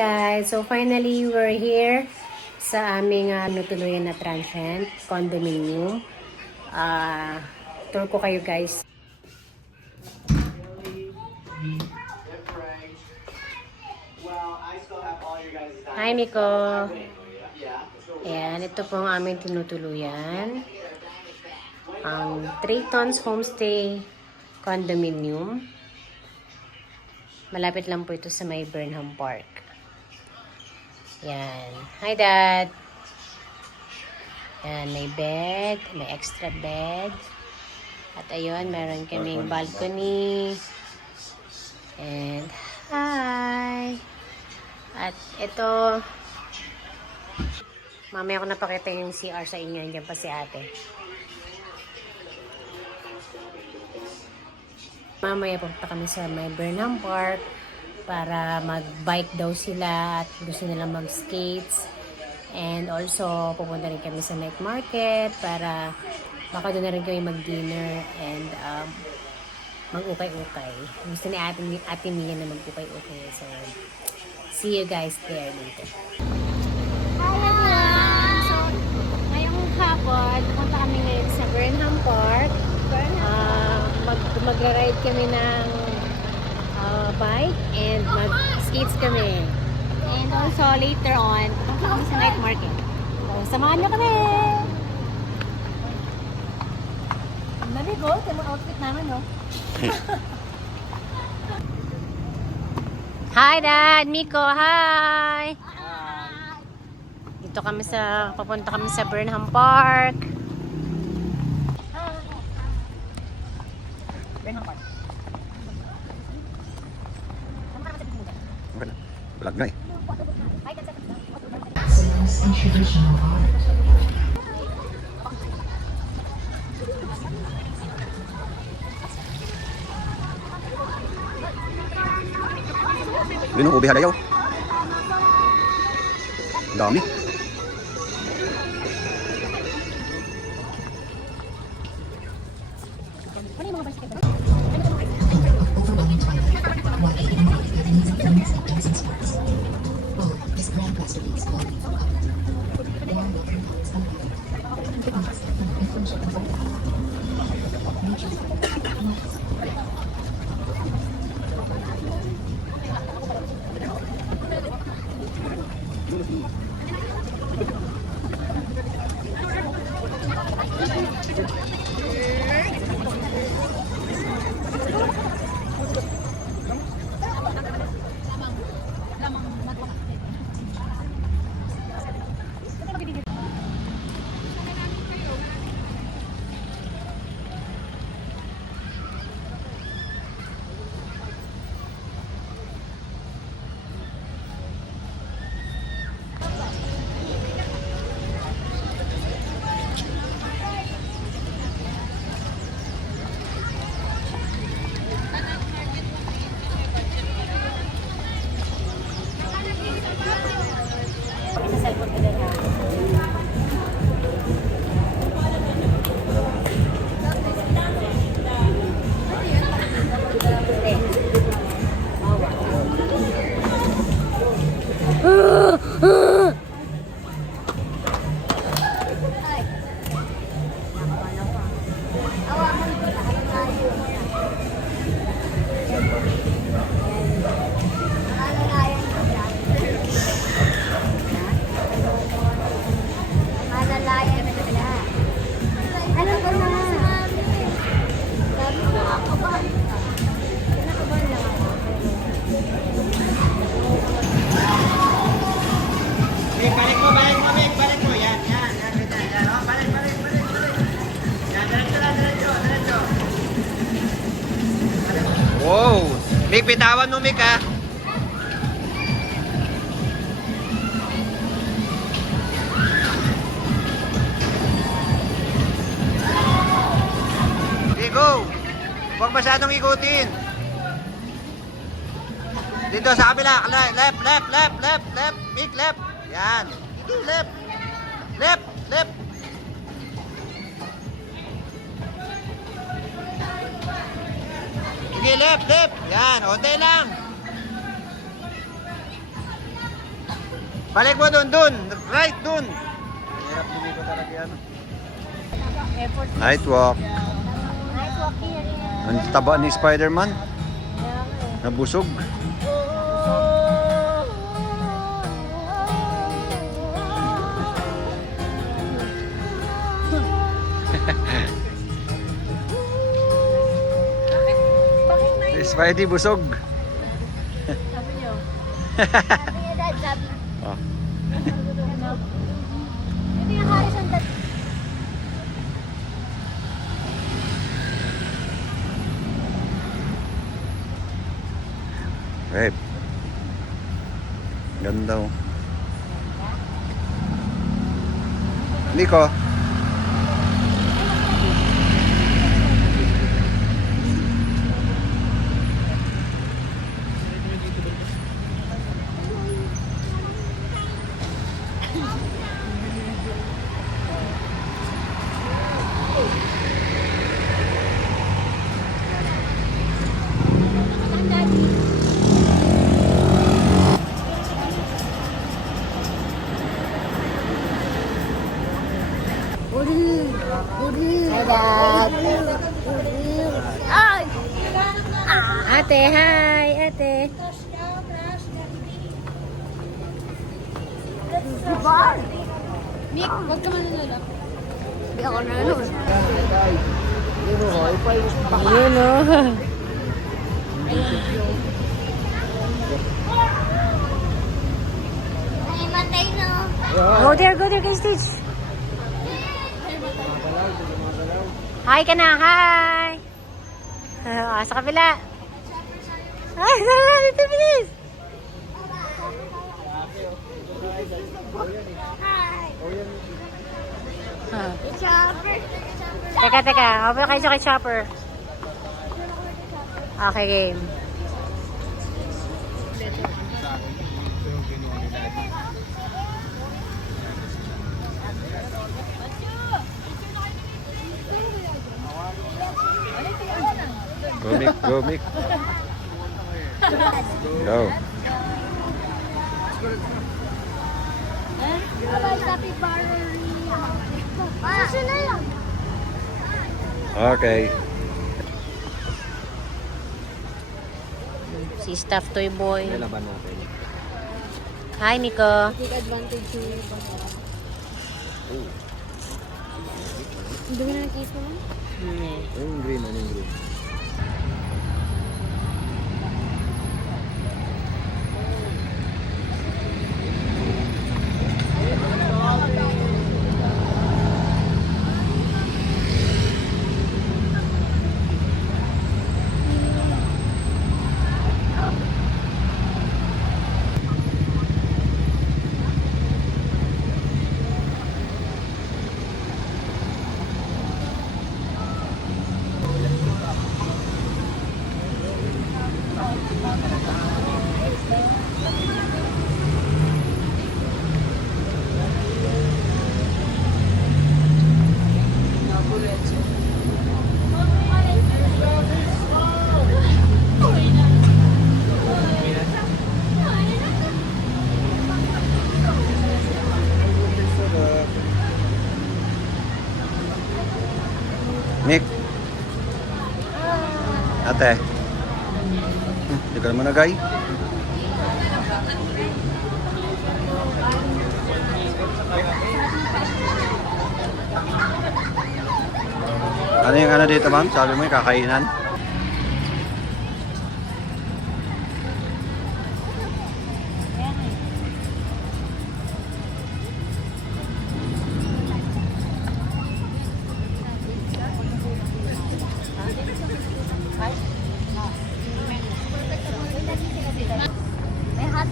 guys, so finally we're here sa aming natuluyan na transient condominium. Tour ko kayo guys. Hi Miko! Ayan, ito po ang aming tinutuluyan. Ang 3 Tons Homestay Condominium. Malapit lang po ito sa may Burnham Park. Yan. Hi, Dad. Yan, may bed. May extra bed. At ayun, meron kaming balcony. And, hi! At ito, mamaya ko napakita yung CR sa inyo. Diyan pa si ate. Mamaya punta kami sa may Burnham Park para mag-bike daw sila at gusto nila mag-skates. And also, pupunta rin kami sa night market para baka doon na rin kami mag-dinner and mag-ukay-ukay. Gusto ni Ate Mia na mag-ukay-ukay. So, see you guys there later. Hi everyone! So, ngayong hapon, pupunta kami ngayon sa Burnham Park. Magra-ride kami ng bike and mag-skates kami. And also later on, pupunta kami sa night market. So, samahan nyo kami! Ang naligo, ito yung outfit namin, no? Hi Dad! Miko, hi! Dito kami papunta kami sa Burnham Park. Vlog na eh. Binong ubi halayaw. Dami. Wow! Mik, bitawan mo, Mik, ha? Okay, go! Huwag masyadong ikutin. Dito sa kabila. Left, left, left, left, left. Mik, left. Yan. Hindi, left. Left, left. Sige, left, left. Yan, onte lang. Balik mo dun. Right dun. Hirap hindi ko talaga yan. Night walk. Ang taba ni Spider-Man. Nabusog. Spidey busog. Sabi niyo. Sabi niya, Dad, sabi. Oh. Hindi yung Harrison, Dad. Babe. Ganda oh. Nico. Hi, Dad. Ay! Ate, hi, ate. Bar! Mick, huwag ka manunulak. Hindi ako nanunulak. Yun, oh. Ay, matay na. Go there, kay Stitch. Hi ka na, hi. Sa kabila. Ay, dito, bilis. Hi. Chopper. Teka. Open kayo kay Chopper. Okay, game. Go, Mick. Go. Happy bar. Susunod na lang. Okay. Si Stuffed Toy Boy. Laban natin. Hi, Nico. Take advantage yung Ang dumi na ng case mo. Yung green. Nick. Ate. Hindi ka naman nagay. Ano yung ano dito, ma'am? Sabi mo yung kakainan? May hot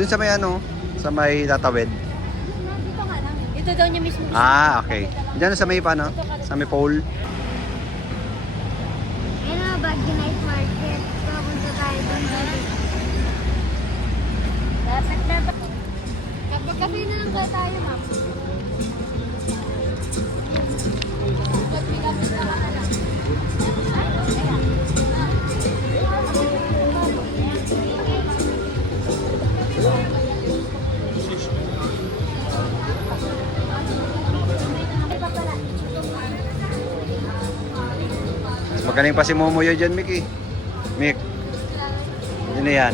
Dun sa may ano? Sa may tatawid? Dito nga lang. Ito daw niya mismo. Ah, okay. Diyan sa may paano? Sa may pole? Ayun na, Baguio Night Market. Papunta tayo doon. Magkape na lang tayo, ma'am. Mas magaling pa si Momoyo dyan, Mickey. Mick. Ano yan?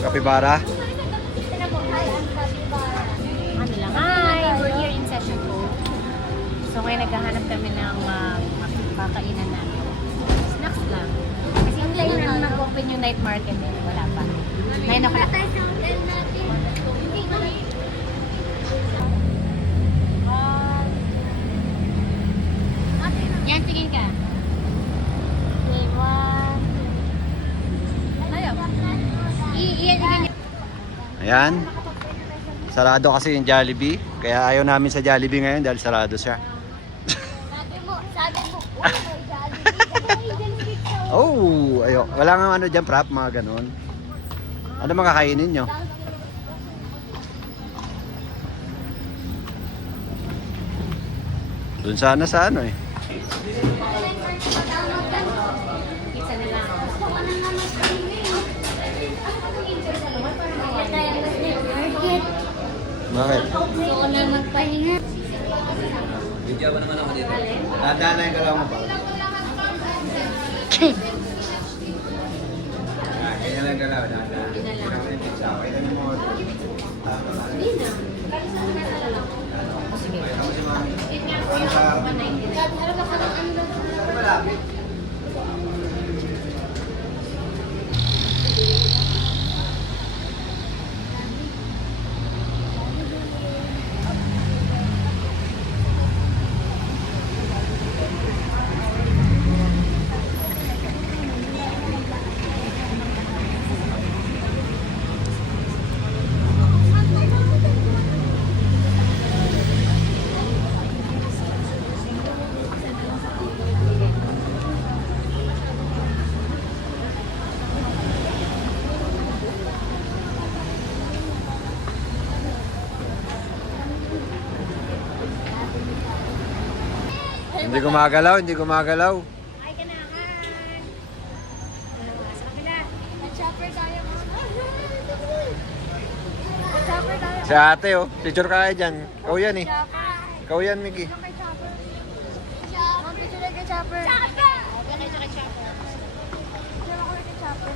Kapibara? Ano lang, hi! We're here in session 2. So ngayon naghahanap kami ng makakainan namin. Snacks lang. Kasi hindi na mag-open yung night market eh. Wala pa. 9 o'clock. Yan, tingin ka. Okay, one. Ayaw. Iyan. Ayan. Sarado kasi yung Jollibee. Kaya ayaw namin sa Jollibee ngayon dahil sarado siya. Sabi mo, Jollibee. Oh, ayo. Wala nga ano dyan, prop, mga ganun. Ano mga kainin nyo? Doon sana sa ano eh. Pizza na lang. Bakit? Gusto ko na magpahinga. Video ba naman ako dito? Dadaan na yung galaw mo ba? Ganyan lang galaw. Dadaan. Kailan mo? Sige. Malapit. Hindi gumagalaw, hindi gumagalaw. Ay, kanahan. Sa kabila. Mag-chopper tayo, ma'am. Mag-chopper tayo. Si ate oh, picture ka kayo dyan. Ikaw yan eh. Chopper. Ikaw yan, Mickey. Kay chopper. Ma'am, picture na kay chopper. Chopper! Okay, kay chopper. Picture ako kay chopper.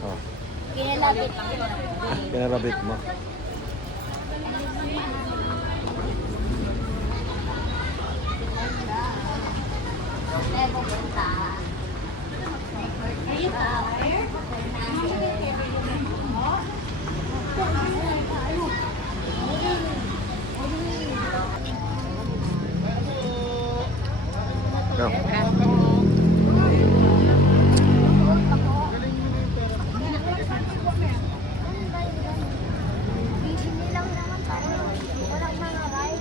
Oh, Ginalabit. pinarabit mo. Go. Hindi lang naman tayo. Walang mga ride.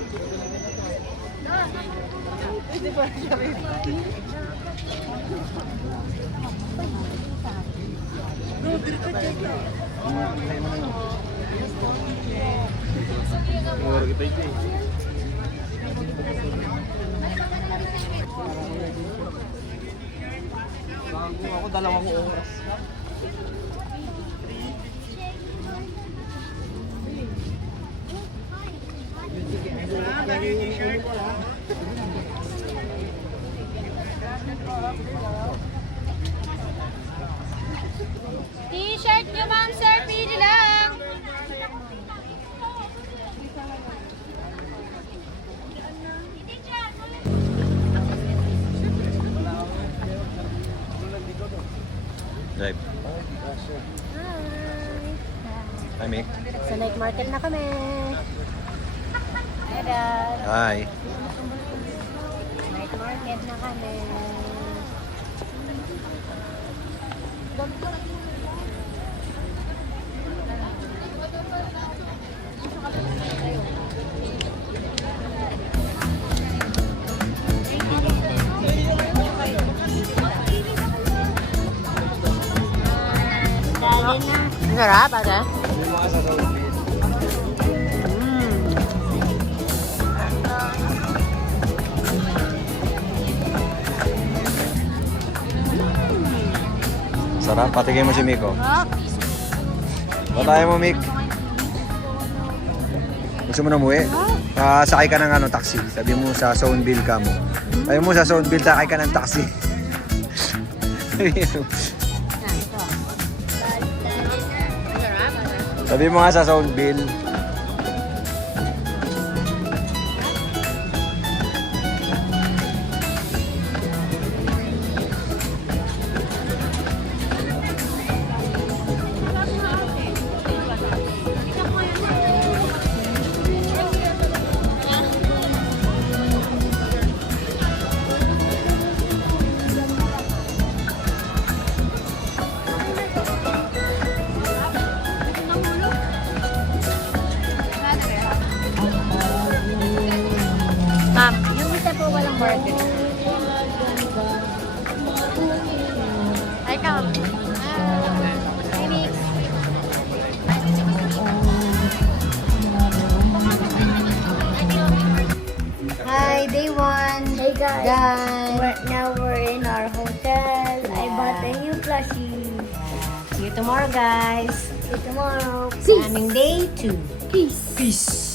Ako dalawang oras. T-shirt nyo, ma'am, sir. Pili lang. Drive. Hi, Mick. Sa night market na kami. Hi, Dad. Hi. Night market na kami. Sarap, ate? Sabi mo nga sa South Beach. Sarap, patigay mo si Miko. Patayin mo, Mik. Gusto mo na umuwi? Sakay ka ng taxi. Sabi mo sa Zoneville ka mo. Sabi mo sa Zoneville, sakay ka ng taxi. Sabi mo nga sa Zoneville. Ma'am, yung isa po walang burger. Ay, come. Phoenix. Hi, day one. Hey guys. Guys. Now we're in our hotel. I bought a new plushie. See you tomorrow, guys. See you tomorrow. Sa aming day 2. Peace. Peace.